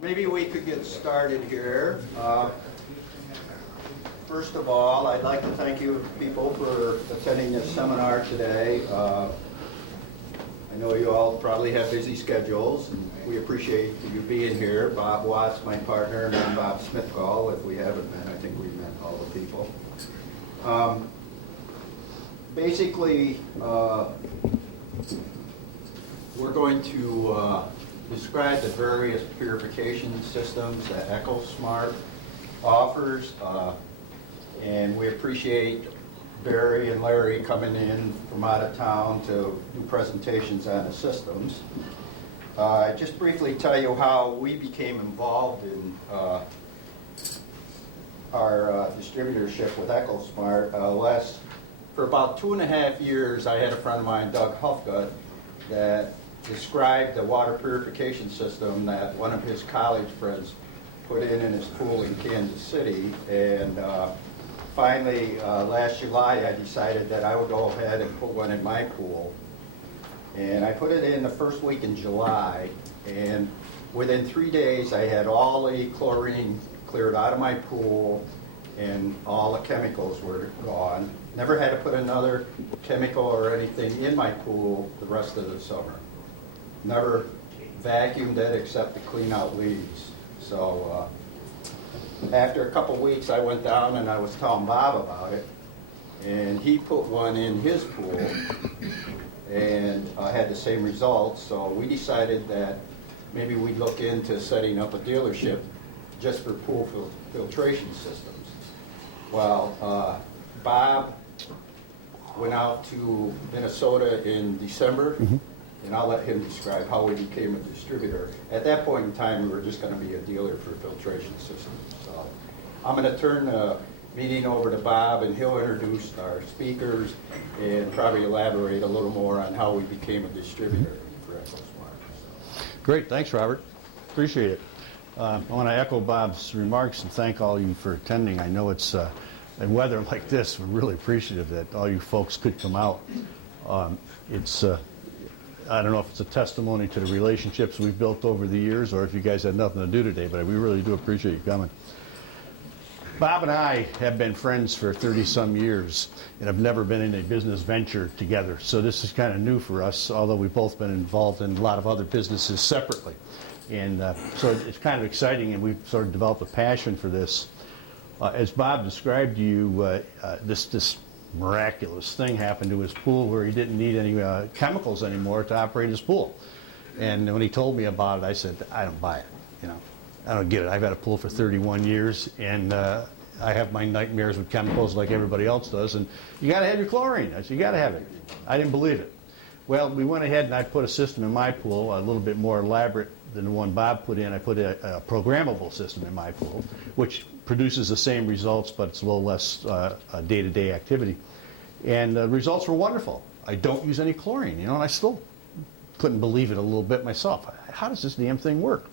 Maybe we could get started here. First of all, I'd like to thank you people for attending this seminar today. I know you all probably have busy schedules, and we appreciate you being here. Bob Watts, my partner, and I'm Bob Smithgall. If we haven't met, I think we've met all the people. Basically, we're going to describe the various purification systems that ECOsmarte offers, and we appreciate Barry and Larry coming in from out of town to do presentations on the systems. Just briefly tell you how we became involved in our distributorship with ECOsmarte. For about 2.5 years, I had a friend of mine, Doug Hufgut, that described the water purification system that one of his college friends put in his pool in Kansas City. And finally, last July, I decided that I would go ahead and put one in my pool. And I put it in the first week in July, and within 3 days, I had all the chlorine cleared out of my pool, and all the chemicals were gone. Never had to put another chemical or anything in my pool the rest of the summer. Never vacuumed it except to clean out leaves. So after a couple weeks, I went down and I was telling Bob about it, and he put one in his pool, and I had the same results. So we decided that maybe we'd look into setting up a dealership just for pool filtration systems. Well, Bob went out to Minnesota in December, and I'll let him describe how we became a distributor. At that point in time, we were just going to be a dealer for filtration systems. So I'm going to turn the meeting over to Bob, and he'll introduce our speakers and probably elaborate a little more on how we became a distributor for ECOsmarte. Great, thanks, Robert. Appreciate it. I want to echo Bob's remarks and thank all of you for attending. I know it's in weather like this, we're really appreciative that all you folks could come out. I don't know if it's a testimony to the relationships we've built over the years or if you guys had nothing to do today, but we really do appreciate you coming. Bob and I have been friends for 30-some years and have never been in a business venture together. So this is kind of new for us, although we've both been involved in a lot of other businesses separately. And so it's kind of exciting, and we've sort of developed a passion for this. As Bob described to you, this miraculous thing happened to his pool where he didn't need any chemicals anymore to operate his pool. And when he told me about it, I said, I don't buy it. You know, I don't get it. I've had a pool for 31 years, and I have my nightmares with chemicals like everybody else does. And you got to have your chlorine. I said, you got to have it. I didn't believe it. Well, we went ahead and I put a system in my pool, a little bit more elaborate than the one Bob put in. I put a programmable system in my pool, which produces the same results, but it's a little less day-to-day activity. And the results were wonderful. I don't use any chlorine, you know, and I still couldn't believe it a little bit myself. How does this damn thing work?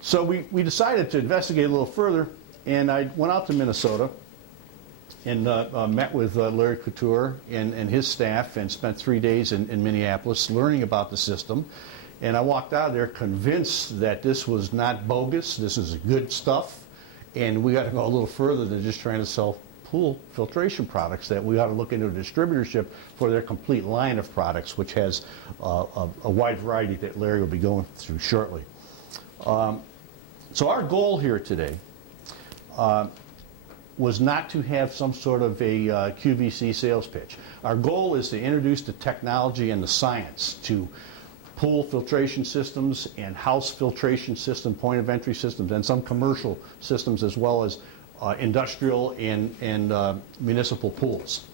So we decided to investigate a little further, and I went out to Minnesota and met with Larry Couture and his staff and spent 3 days in Minneapolis learning about the system. And I walked out of there convinced that this was not bogus, this is good stuff, and we got to go a little further than just trying to sell pool filtration products, that we ought to look into a distributorship for their complete line of products, which has a wide variety that Larry will be going through shortly. So our goal here today was not to have some sort of a QVC sales pitch. Our goal is to introduce the technology and the science to pool filtration systems and house filtration system, point of entry systems, and some commercial systems, as well as industrial and municipal pools.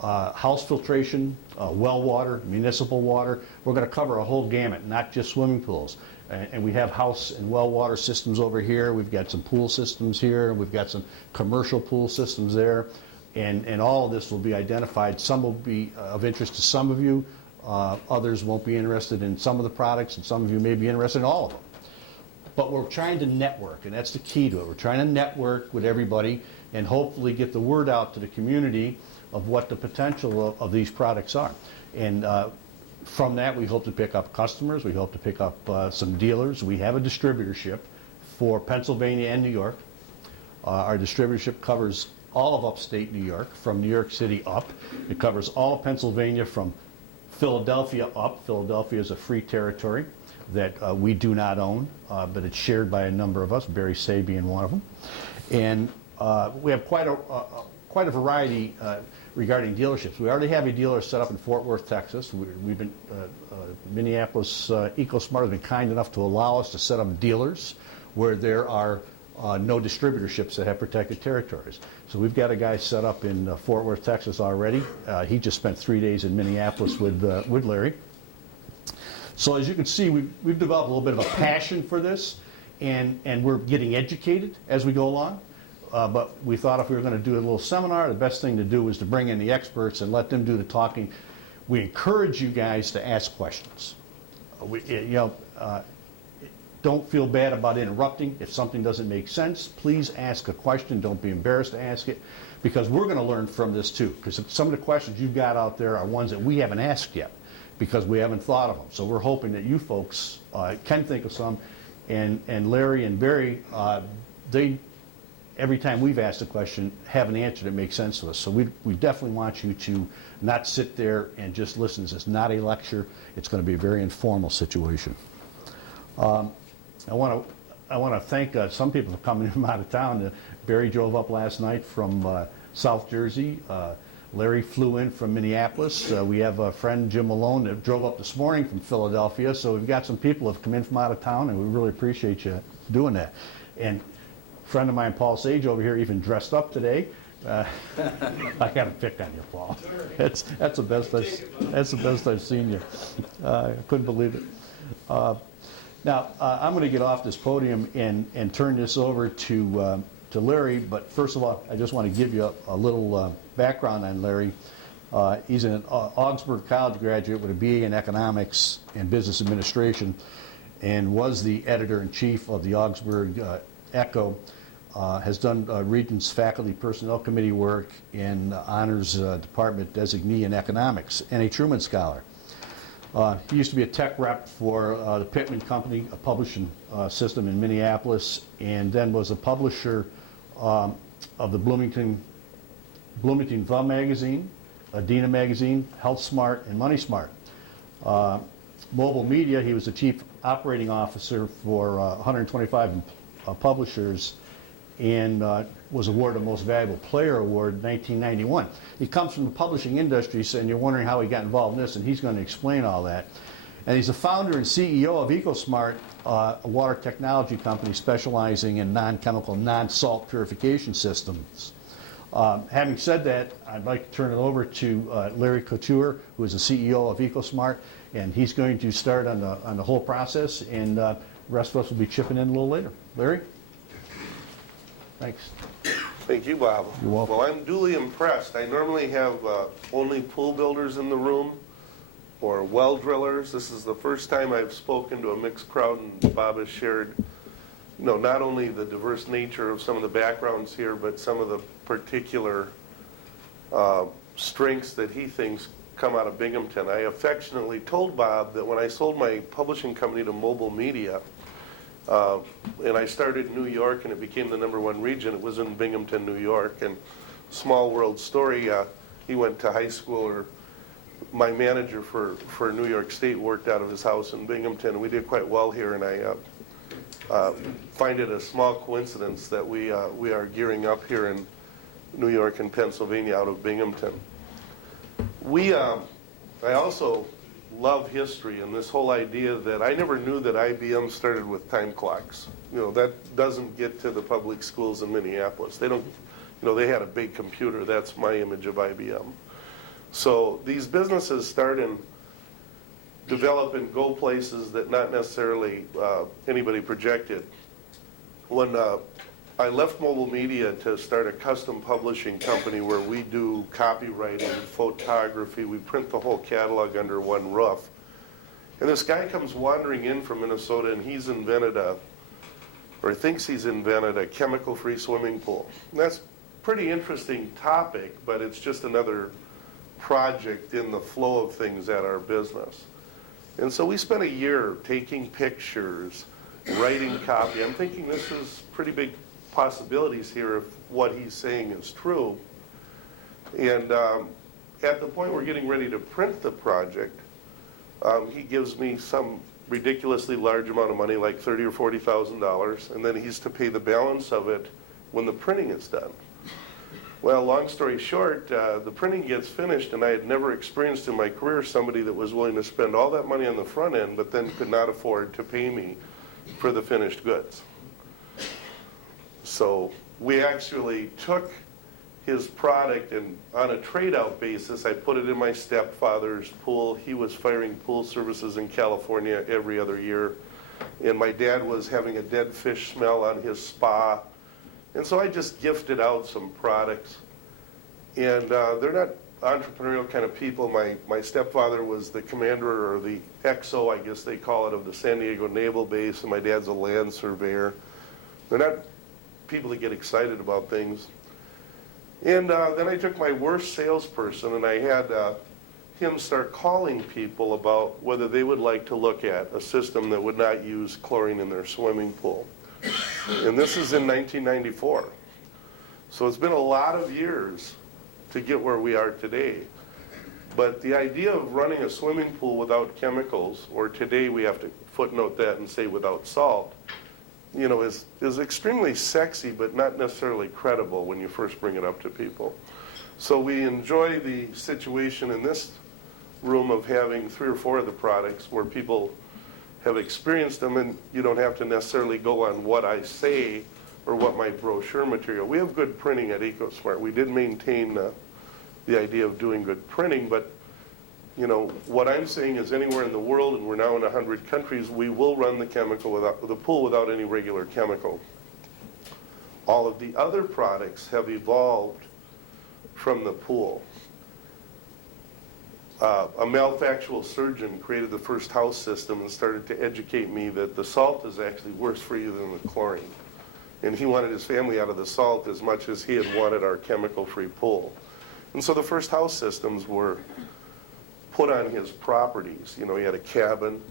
House filtration, well water, municipal water. We're going to cover a whole gamut, not just swimming pools. And we have house and well water systems over here. We've got some pool systems here. We've got some commercial pool systems there. And all of this will be identified. Some will be of interest to some of you. Others won't be interested in some of the products, and some of you may be interested in all of them. But we're trying to network, and that's the key to it. We're trying to network with everybody and hopefully get the word out to the community of what the potential of these products are. And from that, we hope to pick up customers. We hope to pick up some dealers. We have a distributorship. for Pennsylvania and New York. Our distributorship covers all of upstate New York, from New York City up. It covers all of Pennsylvania from Philadelphia up. Philadelphia is a free territory that we do not own, but it's shared by a number of us, Barry Say being one of them. And we have quite a variety regarding dealerships. We already have a dealer set up in Fort Worth, Texas. We've been, Minneapolis EcoSmarte has been kind enough to allow us to set up dealers where there are no distributorships that have protected territories. So we've got a guy set up in Fort Worth, Texas already. He just spent 3 days in Minneapolis with Larry. So as you can see, we've developed a little bit of a passion for this, and we're getting educated as we go along. But we thought if we were going to do a little seminar, the best thing to do was to bring in the experts and let them do the talking. We encourage you guys to ask questions. Don't feel bad about interrupting. If something doesn't make sense, please ask a question. Don't be embarrassed to ask it, because we're going to learn from this too. Because some of the questions you've got out there are ones that we haven't asked yet, because we haven't thought of them. So we're hoping that you folks can think of some. And Larry and Barry, they, every time we've asked a question, have an answer that makes sense to us. So we definitely want you to not sit there and just listen. This is not a lecture. It's going to be a very informal situation. I want to thank some people for coming from out of town. Barry drove up last night from South Jersey. Larry flew in from Minneapolis. We have a friend, Jim Malone, that drove up this morning from Philadelphia. So we've got some people who have come in from out of town, and we really appreciate you doing that. And a friend of mine, Paul Sage, over here, even dressed up today. I got to pick on you, Paul. That's the best I've seen you. I couldn't believe it. Now, I'm going to get off this podium and turn this over to Larry, but first of all, I just want to give you a little background on Larry. He's an Augsburg College graduate with a BA in Economics and Business Administration, and was the editor-in-chief of the Augsburg Echo. Has done Regents Faculty Personnel Committee work in Honors Department designee in Economics, and a Truman Scholar. He used to be a tech rep for the Pittman Company, a publishing system in Minneapolis, and then was a publisher of the Bloomington The Magazine, Adina Magazine, Health Smart, and Money Smart. Mobile Media, he was the chief operating officer for 125 publishers, and was awarded the Most Valuable Player Award in 1991. He comes from the publishing industry, and you're wondering how he got involved in this, and he's going to explain all that. And he's the founder and CEO of EcoSmarte, a water technology company specializing in non-chemical, non-salt purification systems. Having said that, I'd like to turn it over to Larry Couture, who is the CEO of EcoSmarte, and he's going to start on the whole process, and the rest of us will be chipping in a little later. Larry? Thanks. Thank you, Bob. You're welcome. Well, I'm duly impressed. I normally have only pool builders in the room or well drillers. This is the first time I've spoken to a mixed crowd, and Bob has shared, not only the diverse nature of some of the backgrounds here, but some of the particular strengths that he thinks come out of Binghamton. I affectionately told Bob that when I sold my publishing company to Mobile Media, and I started in New York, and it became the #1 region. It was in Binghamton, New York. And small world story, he went to high school, or my manager for New York State worked out of his house in Binghamton. We did quite well here, and I find it a small coincidence that we are gearing up here in New York and Pennsylvania out of Binghamton. I also love history, and this whole idea that I never knew that IBM started with time clocks. That doesn't get to the public schools in Minneapolis. They don't, they had a big computer. That's my image of IBM. So these businesses start and develop and go places that not necessarily anybody projected. When I left Mobile Media to start a custom publishing company where we do copywriting, photography, we print the whole catalog under one roof. And this guy comes wandering in from Minnesota, and he's invented thinks he's invented a chemical-free swimming pool. And that's a pretty interesting topic, but it's just another project in the flow of things at our business. And so we spent a year taking pictures writing copy. I'm thinking this is pretty big possibilities here if what he's saying is true. And at the point we're getting ready to print the project, he gives me some ridiculously large amount of money, like $30,000 or $40,000, and then he's to pay the balance of it when the printing is done. Well, long story short, the printing gets finished, and I had never experienced in my career somebody that was willing to spend all that money on the front end, but then could not afford to pay me for the finished goods. So we actually took his product, and on a trade-out basis, I put it in my stepfather's pool. He was firing pool services in California every other year, and my dad was having a dead fish smell on his spa. And so I just gifted out some products, and they're not entrepreneurial kind of people. My stepfather was the commander, or the XO, I guess they call it, of the San Diego Naval Base, and my dad's a land surveyor. They're not people that get excited about things. And then I took my worst salesperson, and I had him start calling people about whether they would like to look at a system that would not use chlorine in their swimming pool. And this is in 1994. So it's been a lot of years to get where we are today. But the idea of running a swimming pool without chemicals, or today we have to footnote that and say without salt, you know, is extremely sexy, but not necessarily credible when you first bring it up to people. So we enjoy the situation in this room of having 3 or 4 of the products where people have experienced them, and you don't have to necessarily go on what I say or what my brochure material. We have good printing at EcoSmarte. We did maintain the idea of doing good printing, but you know, what I'm saying is anywhere in the world, and we're now in 100 countries, we will run the pool without any regular chemical. All of the other products have evolved from the pool. A malfactual surgeon created the first house system and started to educate me that the salt is actually worse for you than the chlorine. And he wanted his family out of the salt as much as he had wanted our chemical-free pool. And so the first house systems were put on his properties. You know, he had a cabin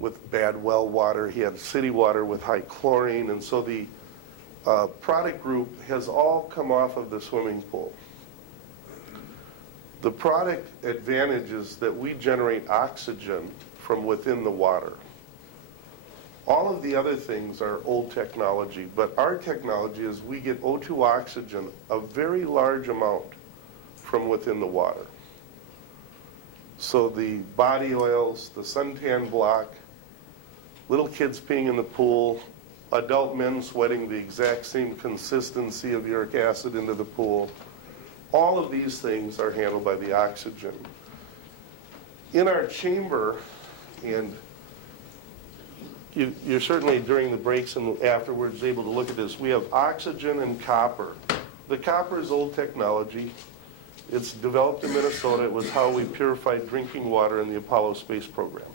with bad well water. He had city water with high chlorine. And so the product group has all come off of the swimming pool. The product advantage is that we generate oxygen from within the water. All of the other things are old technology, but our technology is we get O2 oxygen, a very large amount, from within the water. So the body oils, the suntan block, little kids peeing in the pool, adult men sweating the exact same consistency of uric acid into the pool, all of these things are handled by the oxygen. In our chamber, and you're certainly during the breaks and afterwards able to look at this, we have oxygen and copper. The copper is old technology. It's developed in Minnesota. It was how we purified drinking water in the Apollo space program.